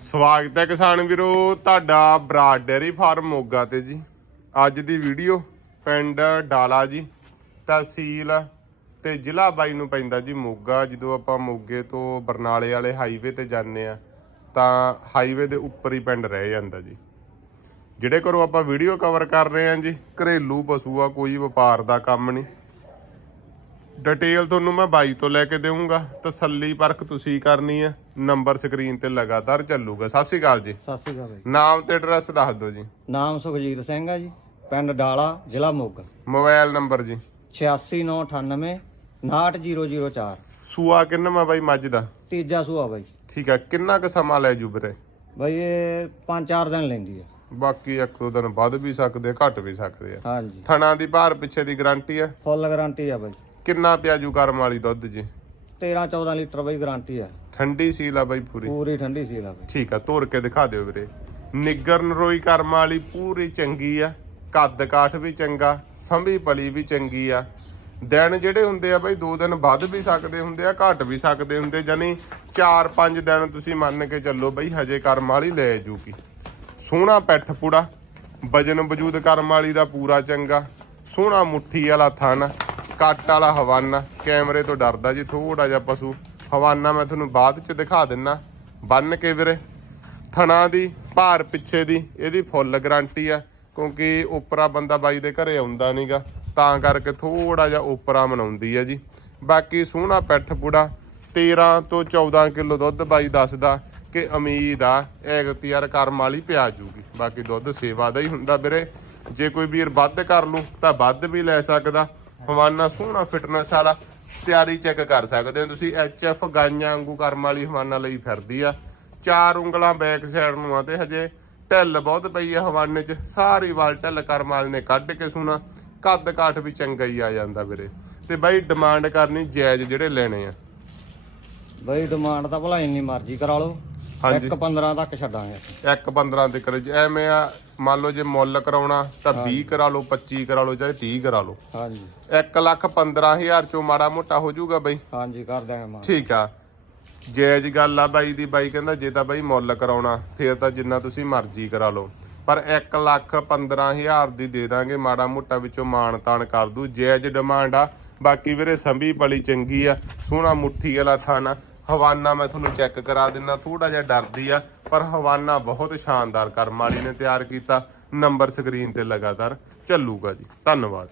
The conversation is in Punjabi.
ਸਵਾਗਤ ਹੈ ਕਿਸਾਨ ਵੀਰੋ, ਤੁਹਾਡਾ ਬਰਾਡ ਡੇਅਰੀ ਫਾਰਮ ਮੋਗਾ ਤੇ ਜੀ। ਅੱਜ ਦੀ ਵੀਡੀਓ ਪਿੰਡ ਡਾਲਾ ਜੀ, ਤਹਿਸੀਲ ਤੇ ਜ਼ਿਲ੍ਹਾ ਬਾਈ ਨੂੰ ਪੈਂਦਾ ਜੀ ਮੋਗਾ। ਜਦੋਂ ਆਪਾਂ ਮੋਗੇ ਤੋਂ ਬਰਨਾਲੇ ਵਾਲੇ ਹਾਈਵੇ ਤੇ ਜਾਂਦੇ ਆ ਤਾਂ ਹਾਈਵੇ ਦੇ ਉੱਪਰ ਹੀ ਪਿੰਡ ਰਹਿ ਜਾਂਦਾ ਜੀ। ਜਿਹੜੇ ਘਰੋਂ ਆਪਾਂ ਵੀਡੀਓ ਕਵਰ ਕਰ ਰਹੇ ਹਾਂ ਜੀ, ਘਰੇਲੂ ਪਸ਼ੂ ਆ, ਕੋਈ ਵਪਾਰ ਦਾ ਕੰਮ ਨਹੀਂ। ਡਿਟੇਲ ਤੁਹਾਨੂੰ ਮੈਂ ਬਾਈ ਤੋਂ ਲੈ ਕੇ ਦੇਵਾਂਗਾ ਤਸੱਲੀ ਪਰਖ ਤੁਸੀਂ ਕਰਨੀ ਹੈ ਨੰਬਰ ਸਕਰੀਨ ਤੇ ਲਗਾਤਾਰ ਚੱਲੂਗਾ। ਸਤਿ ਸ਼੍ਰੀ ਅਕਾਲ ਜੀ। ਸਤਿ ਸ਼੍ਰੀ ਅਕਾਲ ਜੀ ਨਾਮ ਤੇ ਐਡਰੈਸ ਦੱਸ ਦਿਓ ਜੀ। ਨਾਮ ਸੁਖਜੀਤ ਸਿੰਘ ਆ ਜੀ। ਪਿੰਡ ਡਾਲਾ ਜ਼ਿਲ੍ਹਾ ਮੋਗਾ। ਮੋਬਾਈਲ ਨੰਬਰ ਜੀ। 8698 69004 ਸੂਆ ਕਿੰਨਾ ਮੈਂ ਬਾਈ ਮੱਝ ਦਾ? ਤੀਜਾ ਸੂਆ ਬਾਈ। ਠੀਕ ਹੈ ਕਿੰਨਾ ਕੁ ਸਮਾਂ ਲੈ ਜੂ ਵੀਰੇ? ਬਾਈ ਇਹ 5-4 ਦਿਨ ਲੈਂਦੀ ਆ। ਬਾਕੀ ਇੱਕ ਦੋ ਦਿਨ ਵੱਧ ਵੀ ਸਕਦੇ ਘਟ ਵੀ ਸਕਦੇ ਆ। ਹਾਂਜੀ। ਥਣਾ ਦੀ ਭਾਰ ਪਿੱਛੇ ਦੀ ਗਾਰੰਟੀ ਹੈ ਫੁੱਲ ਗਾਰੰਟੀ ਆ ਬਾਈ। ਕਿੰਨਾ ਪਿਆ ਜੂ ਕਰਮ ਵਾਲੀ ਦੁੱਧ ਜੀ? 13-14 ਲੀਟਰ ਬਾਈ ਗਾਰੰਟੀ ਆ ਠੰਡੀ ਸੀਲ ਆ ਬਾਈ ਪੂਰੀ। ਪੂਰੀ ਠੰਡੀ ਸੀ ਲਾ ਬਾਈ। ਠੀਕ ਆ ਤੋੜ ਕੇ ਦਿਖਾ ਦਿਓ ਵੀਰੇ। ਨਿੱਗਰ ਨਰੋਈ ਕਰਮ ਵਾਲੀ ਪੂਰੀ ਚੰਗੀ ਆ। ਕੱਦ ਕਾਠ ਵੀ ਚੰਗਾ ਸੰਭੀ ਪਲੀ ਵੀ ਚੰਗੀ ਆ। ਦਿਨ ਜਿਹੜੇ ਹੁੰਦੇ ਆ ਬਈ ਦੋ ਦਿਨ ਵੱਧ ਵੀ ਸਕਦੇ ਹੁੰਦੇ ਆ ਘਟ ਵੀ ਸਕਦੇ ਹੁੰਦੇ ਜਾਨੀ 4-5 ਦਿਨ ਤੁਸੀਂ ਮੰਨ ਕੇ ਚੱਲੋ ਬਈ ਹਜੇ ਕਰਮ ਵਾਲੀ ਲੈ ਜੂਗੀ। ਸੋਹਣਾ ਪੈਠ ਪੂੜਾ ਵਜਨ ਵਜੂਦ ਕਰਮ ਵਾਲੀ ਦਾ ਪੂਰਾ ਚੰਗਾ। ਸੋਹਣਾ ਮੁੱਠੀ ਵਾਲਾ ਥਣ। ਕੱਟ ਵਾਲਾ ਹਵਾਨਾ। ਕੈਮਰੇ ਤੋਂ ਡਰਦਾ ਜੀ ਥੋੜਾ ਜਿਹਾ ਪਸ਼ੂ। ਹਵਾਨਾ ਮੈਂ ਤੁਹਾਨੂੰ ਬਾਅਦ ਚ ਦਿਖਾ ਦਿੰਨਾ। ਬੰਨ ਕੇ ਵੀਰੇ। ਥਣਾ ਦੀ, ਭਾਰ ਪਿੱਛੇ ਦੀ, ਇਹਦੀ ਫੁੱਲ ਗਾਰੰਟੀ ਆ। ਕਿਉਂਕਿ ਉਪਰਾ ਬੰਦਾ ਬਾਈ ਦੇ ਘਰੇ ਆਉਂਦਾ ਨਹੀਂਗਾ ਤਾਂ ਕਰਕੇ ਥੋੜਾ ਜਿਹਾ ਉਪਰਾ ਮਨਾਉਂਦੀ ਆ ਜੀ। ਬਾਕੀ ਸੋਹਣਾ ਪੈਠ ਪੂੜਾ। 13 ਤੋਂ 14 ਕਿਲੋ ਦੁੱਧ ਬਾਈ ਦੱਸਦਾ ਕਿ ਉਮੀਦ ਆ ਐਗਤੀਆਰ ਕਰਮ ਵਾਲੀ ਪਿਆ ਜੂਗੀ। ਬਾਕੀ ਦੁੱਧ ਸੇਵਾ ਦਾ ਹੀ ਹੁੰਦਾ ਵੀਰੇ। ਜੇ ਕੋਈ ਵੀਰ ਵੱਧ ਕਰ ਲੂ, ਤਾਂ ਵੱਧ ਵੀ ਲੈ ਸਕਦਾ। ਹਵਾਨਾ ਸੋਹਣਾ ਫਿਟਨੈਸ ਵਾਲਾ, ਤਿਆਰੀ ਚੈੱਕ ਕਰ ਸਕਦੇ ਹੋ ਤੁਸੀਂ ਐਚ ਐਫ ਗਾਈਆਂ ਵਾਂਗੂ ਕਰਮ ਵਾਲੀ ਹਵਾਨਾ ਲਈ ਫਿਰਦੀ ਆ। ਚਾਰ ਉਂਗਲਾਂ ਬੈਕ ਸਾਈਡ ਨੂੰ ਆ ਤੇ ਹਜੇ ਢਿੱਲ ਬਹੁਤ ਪਈ ਆ ਹਵਾਨੇ 'ਚ, ਸਾਰੀ ਵਾਲ ਢਿੱਲ ਕਰਮ ਵਾਲੇ ਨੇ ਕੱਢ ਕੇ ਸੁਣਾ, ਕੱਦ ਕਾਠ ਵੀ ਚੰਗਾ ਹੀ ਆ ਜਾਂਦਾ ਵੀਰੇ। ਤੇ ਬਾਈ ਡਿਮਾਂਡ ਕਰਨੀ ਜਾਇਜ਼ ਜਿਹੜੇ ਲੈਣੇ ਆ। ਬਾਈ ਡਿਮਾਂਡ ਤਾਂ ਭਲਾ ਇੰਨੀ ਮਰਜ਼ੀ ਕਰਾ ਲਓ। ਹਾਂਜੀ। 1-15 ਤੱਕ ਛੱਡਾਂਗੇ ਅਸੀਂ। ਇੱਕ 15 ਦੇ ਕਰ ਐਵੇਂ ਆ ਮੰਨ ਲਓ ਜੇ ਮੁੱਲ ਕਰਾਉਣਾ ਤਾਂ 20 ਕਰਾ ਲਓ 25 ਕਰਾ ਲਓ ਚਾਹੇ 30 ਕਰਾ ਲਓ। ਹਾਂਜੀ। 1 ਲੱਖ 15000 ਚੋਂ ਮਾੜਾ ਮੋਟਾ ਹੋ ਜਾਊਗਾ ਬਾਈ। ਹਾਂਜੀ ਕਰ ਦਾਂਗੇ ਮਾਂ ਠੀਕ ਆ। ਜਾਇਜ਼ ਗੱਲ ਆ ਬਾਈ ਦੀ। ਬਾਈ ਕਹਿੰਦਾ ਜੇ ਤਾਂ ਬਾਈ ਮੁੱਲ ਕਰਾਉਣਾ ਫੇਰ ਤਾਂ ਜਿੰਨਾ ਤੁਸੀਂ ਮਰਜ਼ੀ ਕਰਾ ਲਓ। ਪਰ 1 ਲੱਖ 15000 ਦੀ ਦੇ ਦਾਂਗੇ ਮਾੜਾ ਮੋਟਾ ਵਿੱਚੋਂ ਮਾਣ ਤਾਣ ਕਰ ਦੂ। ਜਾਇਜ਼ ਡਿਮਾਂਡ ਆ। ਬਾਕੀ ਵੀਰੇ ਸੰਭੀ ਬੜੀ ਚੰਗੀ ਆ। ਸੋਹਣਾ ਮੁੱਠੀ ਵਾਲਾ ਥਾਣਾ। ਹਵਾਨਾ ਮੈਂ ਤੁਹਾਨੂੰ ਚੈੱਕ ਕਰਾ ਦਿੰਨਾ ਥੋੜਾ ਜਿਹਾ ਡਰਦੀ ਆ, ਪਰ ਹਵਾਨਾ ਬਹੁਤ ਸ਼ਾਨਦਾਰ ਕਰਮ ਵਾਲੀ ਨੇ ਤਿਆਰ ਕੀਤਾ ਨੰਬਰ ਸਕਰੀਨ ਤੇ ਲਗਾਤਾਰ ਚੱਲੂਗਾ ਜੀ, ਧੰਨਵਾਦ।